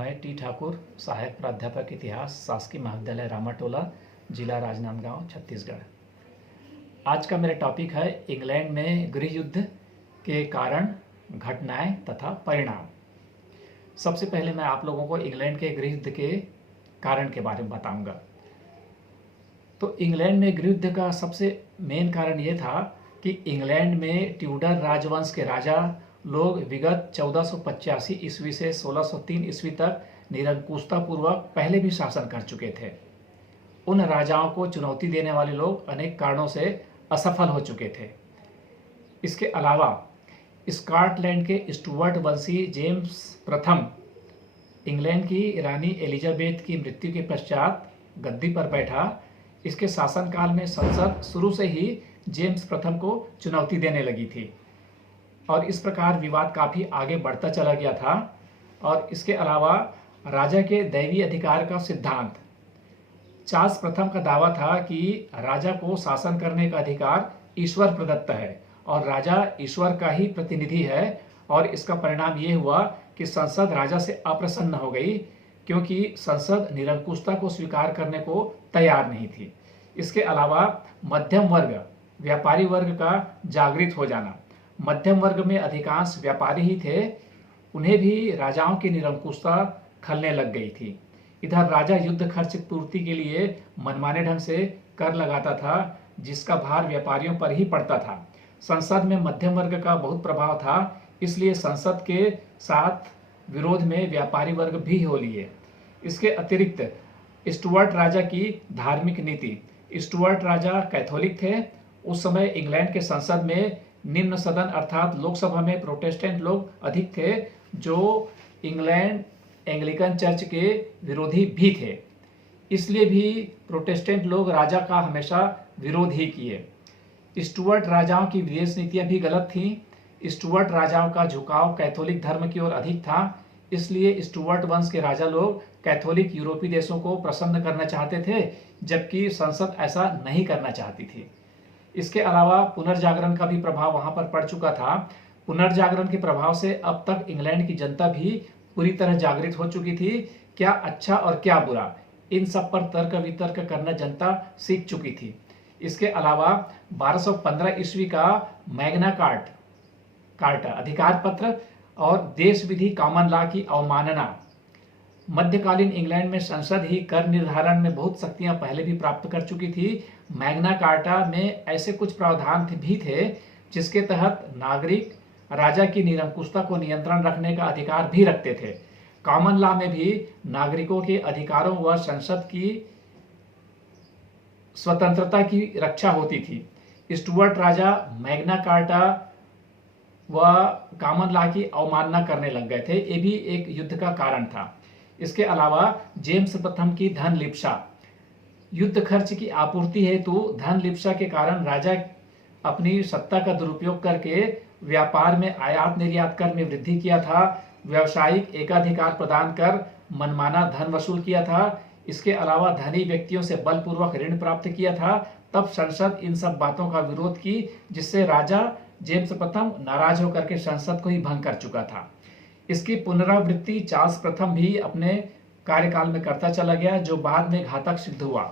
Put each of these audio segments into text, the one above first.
मैं टी ठाकुर, सहायक प्राध्यापक इतिहास, शासकीय महाविद्यालय रामाटोला, जिला राजनांदगांव, छत्तीसगढ़। आज का मेरा टॉपिक है इंग्लैंड में गृह युद्ध के कारण, घटनाएं तथा परिणाम। सबसे पहले मैं आप लोगों को इंग्लैंड के गृह युद्ध के कारण के बारे में बताऊंगा। तो इंग्लैंड में गृह युद्ध का सबसे मेन कारण ये था कि इंग्लैंड में ट्यूडर राजवंश के राजा लोग विगत 1485 ईस्वी से 1603 ईस्वी तक निरंकुशता पूर्वक पहले भी शासन कर चुके थे। उन राजाओं को चुनौती देने वाले लोग अनेक कारणों से असफल हो चुके थे। इसके अलावा स्कॉटलैंड के स्टुअर्ट वंशी जेम्स प्रथम इंग्लैंड की रानी एलिजाबेथ की मृत्यु के पश्चात गद्दी पर बैठा। इसके शासनकाल में संसद शुरू से ही जेम्स प्रथम को चुनौती देने लगी थी और इस प्रकार विवाद काफ़ी आगे बढ़ता चला गया था। और इसके अलावा राजा के दैवीय अधिकार का सिद्धांत, चार्ल्स प्रथम का दावा था कि राजा को शासन करने का अधिकार ईश्वर प्रदत्त है और राजा ईश्वर का ही प्रतिनिधि है। और इसका परिणाम ये हुआ कि संसद राजा से अप्रसन्न हो गई क्योंकि संसद निरंकुशता को स्वीकार करने को तैयार नहीं थी। इसके अलावा मध्यम वर्ग, व्यापारी वर्ग का जागृत हो जाना। मध्यम वर्ग में अधिकांश व्यापारी ही थे, उन्हें भी राजाओं की निरंकुशता खलने लग गई थी। इधर राजा युद्ध खर्च पूर्ति के लिए मनमाने ढंग से कर लगाता था, जिसका भार व्यापारियों पर ही पड़ता था। संसद में मध्यम वर्ग का बहुत प्रभाव था, इसलिए संसद के साथ विरोध में व्यापारी वर्ग भी हो लिए। इसके अतिरिक्त स्टुअर्ट राजा की धार्मिक नीति, स्टुअर्ट राजा कैथोलिक थे। उस समय इंग्लैंड के संसद में निम्न सदन अर्थात लोकसभा में प्रोटेस्टेंट लोग अधिक थे, जो इंग्लैंड एंग्लिकन चर्च के विरोधी भी थे। इसलिए भी प्रोटेस्टेंट लोग राजा का हमेशा विरोध ही किए। स्टुअर्ट राजाओं की विदेश नीतियां भी गलत थीं। स्टुअर्ट राजाओं का झुकाव कैथोलिक धर्म की ओर अधिक था, इसलिए स्टुअर्ट वंश के राजा लोग कैथोलिक यूरोपीय देशों को प्रसन्न करना चाहते थे, जबकि संसद ऐसा नहीं करना चाहती थी। इसके अलावा पुनर्जागरण का भी प्रभाव वहां पर पड़ चुका था। पुनर्जागरण के प्रभाव से अब तक इंग्लैंड की जनता भी पूरी तरह जागृत हो चुकी थी। क्या अच्छा और क्या बुरा, इन सब पर तर्क वितर्क करना जनता सीख चुकी थी। इसके अलावा 1215 ईस्वी का मैग्ना कार्टा अधिकार पत्र और देश विधि कॉमन लॉ की अवमानना। मध्यकालीन इंग्लैंड में संसद ही कर निर्धारण में बहुत शक्तियां पहले भी प्राप्त कर चुकी थी। मैग्ना कार्टा में ऐसे कुछ प्रावधान भी थे जिसके तहत नागरिक राजा की निरंकुशता को नियंत्रण रखने का अधिकार भी रखते थे। कॉमन लॉ में भी नागरिकों के अधिकारों व संसद की स्वतंत्रता की रक्षा होती थी। स्टुअर्ट राजा मैग्ना कार्टा व कॉमन लॉ की अवमानना करने लग गए थे, ये भी एक युद्ध का कारण था। इसके अलावा जेम्स प्रथम की धन लिप्सा, युद्ध खर्च की आपूर्ति हेतु धन लिप्सा के कारण राजा अपनी सत्ता का दुरुपयोग करके व्यापार में आयात निर्यात कर में वृद्धि किया था, व्यावसायिक एकाधिकार प्रदान कर मनमाना धन वसूल किया था। इसके अलावा धनी व्यक्तियों से बलपूर्वक ऋण प्राप्त किया था। तब संसद इन सब बातों का विरोध की, जिससे राजा जेम्स प्रथम नाराज होकर के संसद को ही भंग कर चुका था। इसकी पुनरावृत्ति चार्ल्स प्रथम भी अपने कार्यकाल में करता चला गया, जो बाद में घातक सिद्ध हुआ।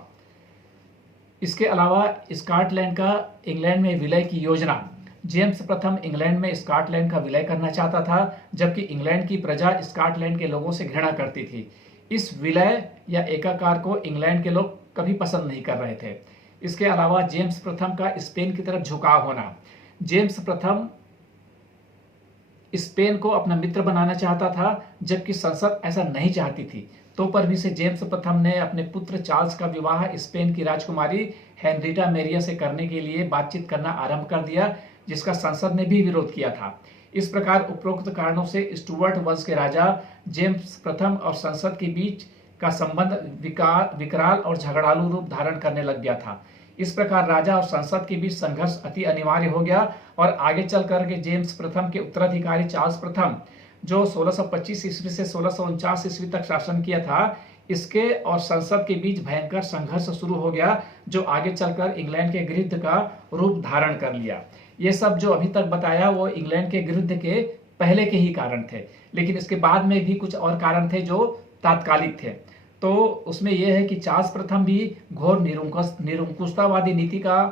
इसके अलावा स्कॉटलैंड का इंग्लैंड में विलय की योजना, जेम्स प्रथम इंग्लैंड में स्कॉटलैंड का विलय करना चाहता था, जबकि इंग्लैंड की प्रजा स्कॉटलैंड के लोगों से घृणा करती थी। इस विलय या एकाकार को इंग्लैंड के लोग कभी पसंद नहीं कर रहे थे। इसके अलावा जेम्स प्रथम का स्पेन की तरफ झुकाव होना, जेम्स प्रथम स्पेन को अपना मित्र बनाना चाहता था, जबकि संसद ऐसा नहीं चाहती थी। तो पर भी से जेम्स प्रथम ने अपने पुत्र चार्ल्स का विवाह स्पेन की राजकुमारी हेनरिटा मेरिया से करने के लिए बातचीत करना आरंभ कर दिया, जिसका संसद ने भी विरोध किया था। इस प्रकार उपरोक्त कारणों से स्टुअर्ट वंश के राजा जेम्स प्रथम और संसद के बीच का संबंध विकराल और झगड़ालू रूप धारण करने लग गया था। इस प्रकार राजा और संसद के बीच संघर्ष अति अनिवार्य हो गया और आगे चल करके जेम्स प्रथम के उत्तराधिकारी चार्ल्स प्रथम, जो 1625 ईस्वी से 1649 ईस्वी तक शासन किया था, इसके और संसद के बीच भयंकर संघर्ष शुरू हो गया, जो आगे चलकर इंग्लैंड के गृह युद्ध का रूप धारण कर लिया। ये सब जो अभी तक बताया वो इंग्लैंड के गृह युद्ध के पहले के ही कारण थे, लेकिन इसके बाद में भी कुछ और कारण थे जो तात्कालिक थे। तो उसमें यह है कि चार्ल्स प्रथम भी घोर निरंकुशतावादी नीति का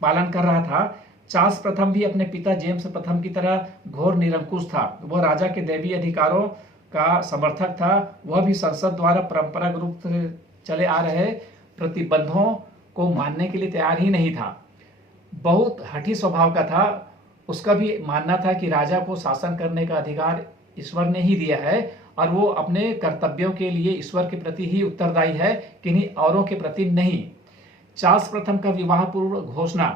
पालन कर रहा था। चार्ल्स प्रथम भी अपने पिता जेम्स प्रथम की तरह घोर निरंकुश था। वह राजा के दैवीय अधिकारों का समर्थक था। वह भी संसद द्वारा परंपरागत रूप से चले आ रहे प्रतिबंधों को मानने के लिए तैयार ही नहीं था। बहुत हठी स्वभाव का था। उसका भी मानना था कि राजा को शासन करने का अधिकार ईश्वर ने ही दिया है और वो अपने कर्तव्यों के लिए ईश्वर के प्रति ही उत्तरदायी है, किन्हीं औरों के प्रति नहीं। चार्ल्स प्रथम का विवाह पूर्व घोषणा।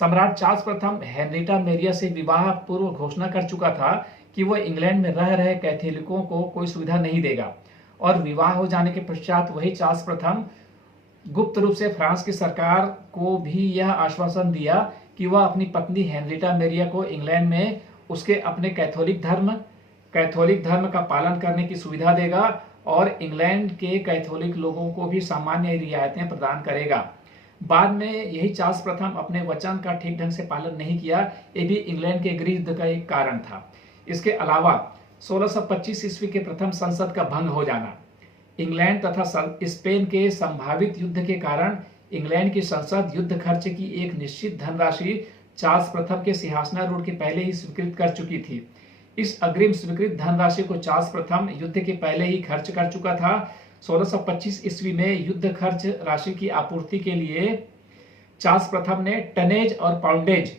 सम्राट चार्ल्स प्रथम हेनरिटा मेरिया से विवाह पूर्व घोषणा कर चुका था कि वह इंग्लैंड में रह रहे कैथोलिकों को कोई सुविधा नहीं देगा, और विवाह हो जाने के पश्चात वही चार्ल्स प्रथम गुप्त रूप से फ्रांस की सरकार को भी यह आश्वासन दिया कि वह अपनी पत्नी हेनरिटा मेरिया को इंग्लैंड में उसके अपने कैथोलिक धर्म का पालन करने की सुविधा देगा और इंग्लैंड के कैथोलिक लोगों को भी सामान्य रियायतें प्रदान करेगा। बाद में यही चार्ल्स प्रथम अपने वचन का ठीक ढंग से पालन नहीं किया। ये भी इंग्लैंड के गृह युद्ध का एक कारण था। इसके अलावा 1625 ईस्वी के प्रथम संसद का भंग हो जाना। इंग्लैंड तथा स्पेन के संभावित युद्ध के कारण इंग्लैंड की संसद युद्ध खर्च की एक निश्चित धनराशि चार्ल्स प्रथम के सिंहासनारूढ़ के पहले ही स्वीकृत कर चुकी थी। इस अग्रिम स्वीकृत धनराशि को चार्ल्स प्रथम युद्ध के पहले ही खर्च कर चुका था। 1625 ईस्वी में युद्ध खर्च राशि की आपूर्ति के लिए चार्ल्स प्रथम ने टनेज और पाउंडेज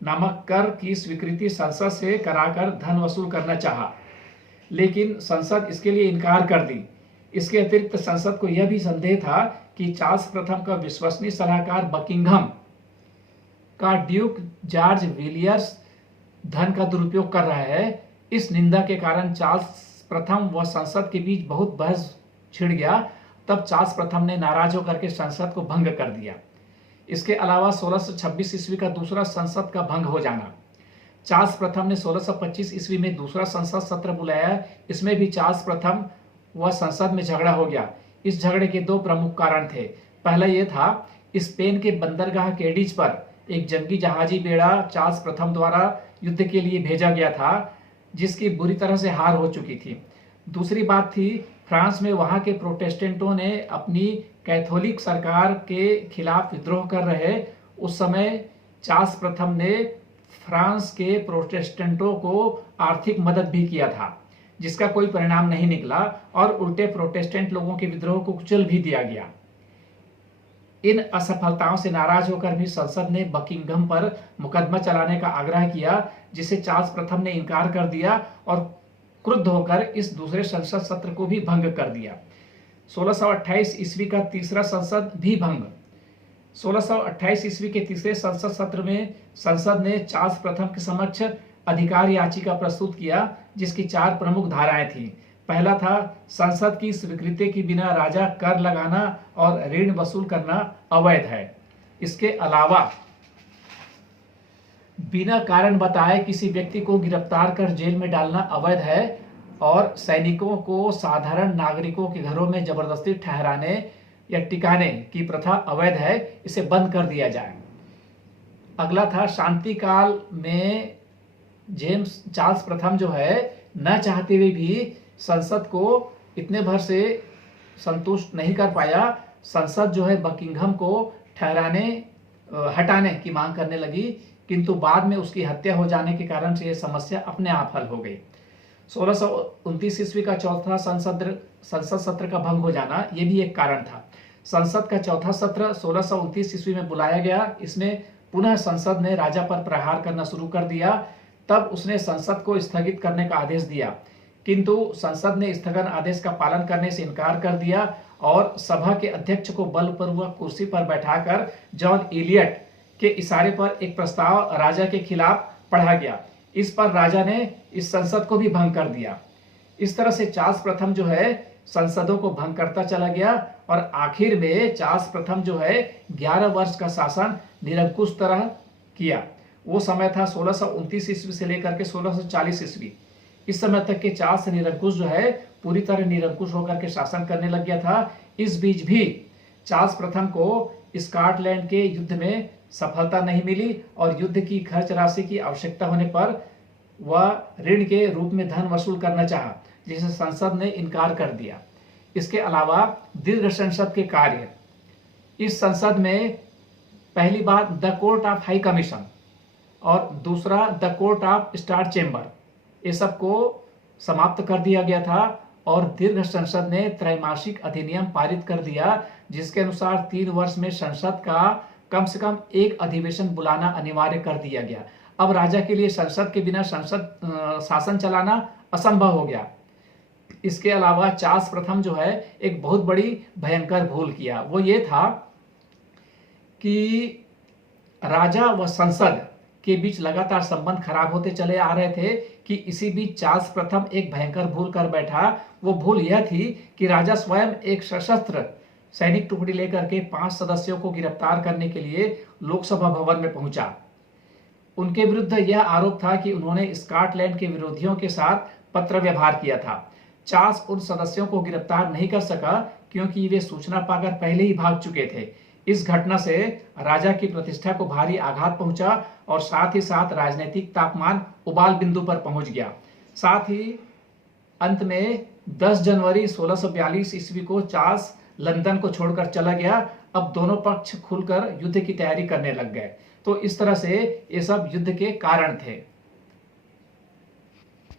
नामक कर की स्वीकृति संसद से कराकर धन वसूल करना चाहा, लेकिन संसद इसके लिए इनकार कर दी। इसके अतिरिक्त संसद को यह भी संदेह था कि चार्ल्स प्रथम का विश्वसनीय सलाहकार बकिंघम का ड्यूक जॉर्ज विलियर्स धन का दुरुपयोग कर रहा है। इस निंदा के कारण चार्ल्स प्रथम व संसद के बीच बहुत बहस छिड़ गया। तब चार्ल्स प्रथम ने नाराज होकर के संसद को भंग कर दिया। इसके अलावा 1626 ईस्वी का दूसरा संसद का भंग हो जाना। चार्ल्स प्रथम ने 1625 ईस्वी में दूसरा संसद सत्र बुलाया। इसमें भी चार्ल्स प्रथम व संसद में झगड़ा हो गया। इस झगड़े के दो प्रमुख कारण थे। पहला यह था, स्पेन के बंदरगाह कैडिज पर एक जंगी जहाजी बेड़ा चार्ल्स प्रथम द्वारा युद्ध के लिए भेजा गया था, जिसकी बुरी तरह से हार हो चुकी थी। दूसरी बात थी, फ्रांस में वहां के प्रोटेस्टेंटों ने अपनी कैथोलिक सरकार के खिलाफ विद्रोह कर रहे उस समय चार्ल्स प्रथम ने फ्रांस के प्रोटेस्टेंटों को आर्थिक मदद भी किया था, जिसका कोई परिणाम नहीं निकला और उल्टे प्रोटेस्टेंट लोगों के विद्रोह को कुचल भी दिया गया। इन असफलताओं से नाराज होकर भी संसद ने बकिंघम पर मुकदमा चलाने का आग्रह किया, जिसे चार्ल्स प्रथम ने इनकार कर दिया और क्रुद्ध होकर इस दूसरे संसद सत्र को भी भंग कर दिया। 1628 ईस्वी का तीसरा संसद भी भंग। 1628 ईस्वी के तीसरे संसद सत्र में संसद ने चार्ल्स प्रथम के समक्ष अधिकार याचिका प्रस्तुत किया, जिसकी 4 प्रमुख धाराएं थीं। पहला था, संसद की स्वीकृति के बिना राजा कर लगाना और ऋण वसूल करना अवैध है। इसके अलावा बिना कारण बताए किसी व्यक्ति को गिरफ्तार कर जेल में डालना अवैध है और सैनिकों को साधारण नागरिकों के घरों में जबरदस्ती ठहराने या टिकाने की प्रथा अवैध है। इसे बंद कर दिया जाए। अगला था, शांति काल में चार्ल्स प्रथम जो है न चाहते हुए भी संसद को इतने भर से संतुष्ट नहीं कर पाया। संसद जो है बकिंघम को हटाने की मांग करने लगी, किंतु बाद में उसकी हत्या हो जाने के कारण से यह समस्या अपने आप हल हो गई। 1629 ईस्वी का चौथा संसद सत्र का भंग हो जाना, यह भी एक कारण था। संसद का चौथा सत्र 1629 ईस्वी में बुलाया गया। इसमें पुनः संसद ने राजा पर प्रहार करना शुरू कर दिया। तब उसने संसद को स्थगित करने का आदेश दिया, किंतु संसद ने स्थगन आदेश का पालन करने से इनकार कर दिया और सभा के अध्यक्ष को बलपूर्वक कुर्सी पर बैठाकर जॉन एलियट के इशारे पर एक प्रस्ताव राजा के खिलाफ पढ़ा गया। इस पर राजा ने इस संसद को भी भंग कर दिया। इस तरह से चार्ल्स प्रथम जो है संसदों को भंग करता चला गया और आखिर में चार्ल्स प्रथम जो है 11 वर्ष का शासन निरंकुश तरह किया। वो समय था 1629 ईस्वी से लेकर के 1640 ईस्वी। इस समय तक के चार्ल्स निरंकुश जो है पूरी तरह निरंकुश होकर के शासन करने लग गया था। इस बीच भी चार्ल्स प्रथम को स्कॉटलैंड के युद्ध में सफलता नहीं मिली और युद्ध की खर्च राशि की आवश्यकता होने पर वह ऋण के रूप में धन वसूल करना चाहा, जिसे संसद ने इनकार कर दिया। इसके अलावा दीर्घ संसद के कार्य, इस संसद में पहली बात the court of high commission और दूसरा the court of star chamber, ये सब को समाप्त कर दिया गया था और दीर्घ संसद ने त्रैमासिक अधिनियम पारित कर दिया, जिसके अनुसार 3 वर्ष में संसद का कम से कम एक अधिवेशन बुलाना अनिवार्य कर दिया गया। अब राजा के लिए संसद के बिना शासन चलाना असंभव हो गया। इसके अलावा चार्ल्स प्रथम जो है एक बहुत बड़ी भयंकर भूल किया, वो ये था कि राजा व संसद के बीच लगातार संबंध खराब होते चले आ रहे थे कि इसी बीच चार्ल्स प्रथम एक भयंकर भूल कर बैठा। वो भूल यह थी कि राजा स्वयं एक सशस्त्र सैनिक टुकड़ी लेकर के 5 सदस्यों को गिरफ्तार करने के लिए लोकसभा भवन में पहुंचा। उनके विरुद्ध यह आरोप था कि उन्होंने स्कॉटलैंड के विरोधियों के साथ पत्र व्यवहार किया था। चार्ल्स उन सदस्यों को गिरफ्तार नहीं कर सका क्योंकि वे सूचना पाकर पहले ही भाग चुके थे। इस घटना से राजा की प्रतिष्ठा को भारी आघात पहुंचा और साथ ही साथ राजनीतिक तापमान उबाल बिंदु पर पहुंच गया। साथ ही अंत में 10 जनवरी 1642 ईस्वी को चार्ल्स लंदन को छोड़कर चला गया। अब दोनों पक्ष खुलकर युद्ध की तैयारी करने लग गए। तो इस तरह से ये सब युद्ध के कारण थे।